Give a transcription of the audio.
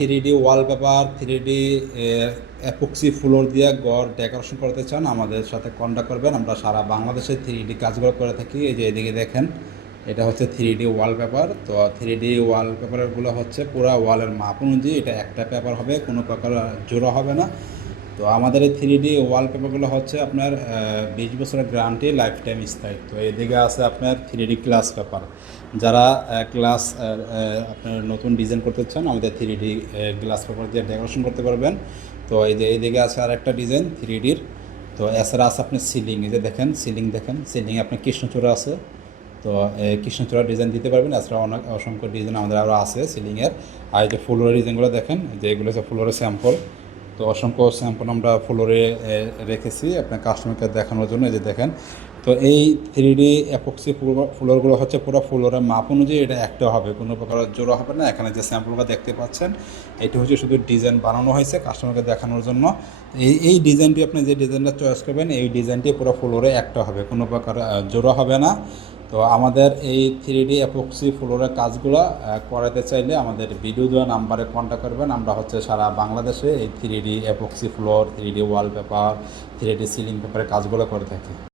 3D wallpaper, 3D epoxy floor দিয়ে ঘর decoration করতে চান, আমাদের সাথে কন্ট্যাক্ট করবেন। আমরা সারা বাংলাদেশে 3D কাজগুলো করে থাকি। এই যে এদিকে দেখেন, এটা হচ্ছে 3D ওয়ালপেপার। তো 3D ওয়ালপেপারগুলো হচ্ছে পুরো ওয়ালের মাপ অনুযায়ী, এটা একটা পেপার হবে, কোনো প্রকার জোড়া হবে না। তো আমাদের এই 3D ওয়ালপেপারগুলো হচ্ছে আপনার 20 বছরের গ্যারান্টি, লাইফ টাইম স্থায়িত্ব। এদিকে আছে আপনার 3D গ্লাস পেপার। যারা গ্লাস আপনার নতুন ডিজাইন করতে চান, আমাদের 3D গ্লাস পেপার দিয়ে ডেকোরেশন করতে পারবেন। তো এই যে এইদিকে আছে আর একটা ডিজাইন 3Dর। তো এছাড়া আছে আপনার সিলিং, এই যে দেখেন সিলিং, দেখেন সিলিংয়ে আপনার কৃষ্ণচূড়া আছে। তো কৃষ্ণচূড়া ডিজাইন দিতে পারবেন। এছাড়া অনেক অসংখ্য ডিজাইন আমাদের আরও আছে সিলিংয়ের। আর এই যে ফ্লোরের ডিজাইনগুলো দেখেন, যে এগুলো হচ্ছে ফ্লোরের স্যাম্পল। তো অসংখ্য স্যাম্পল আমরা ফ্লোরে রেখেছি আপনার কাস্টমারকে দেখানোর জন্য। এই যে দেখেন, তো এই 3D অ্যাপক্সি ফ্লোরগুলো হচ্ছে পুরো ফ্লোরের মাপ অনুযায়ী এটা একটা হবে, কোনো প্রকার জোড়া হবে না। এখানে যে স্যাম্পলগুলো দেখতে পাচ্ছেন, এটি হচ্ছে শুধু ডিজাইন বানানো হয়েছে কাস্টমারকে দেখানোর জন্য। এই ডিজাইনটি আপনি যে ডিজাইনটা চয়েস করবেন, এই ডিজাইনটি পুরো ফ্লোরে একটা হবে, কোনো প্রকার জোড়া হবে না। তো আমাদের এই 3D অ্যাপক্সি ফ্লোরের কাজগুলো করাতে চাইলে আমাদের ভিডিও দেওয়া নাম্বারে কন্ট্যাক্ট করবেন। আমরা হচ্ছে সারা বাংলাদেশে এই 3D epoxy floor, 3D wallpaper, 3D ceiling পেপারের কাজগুলো করে থাকি।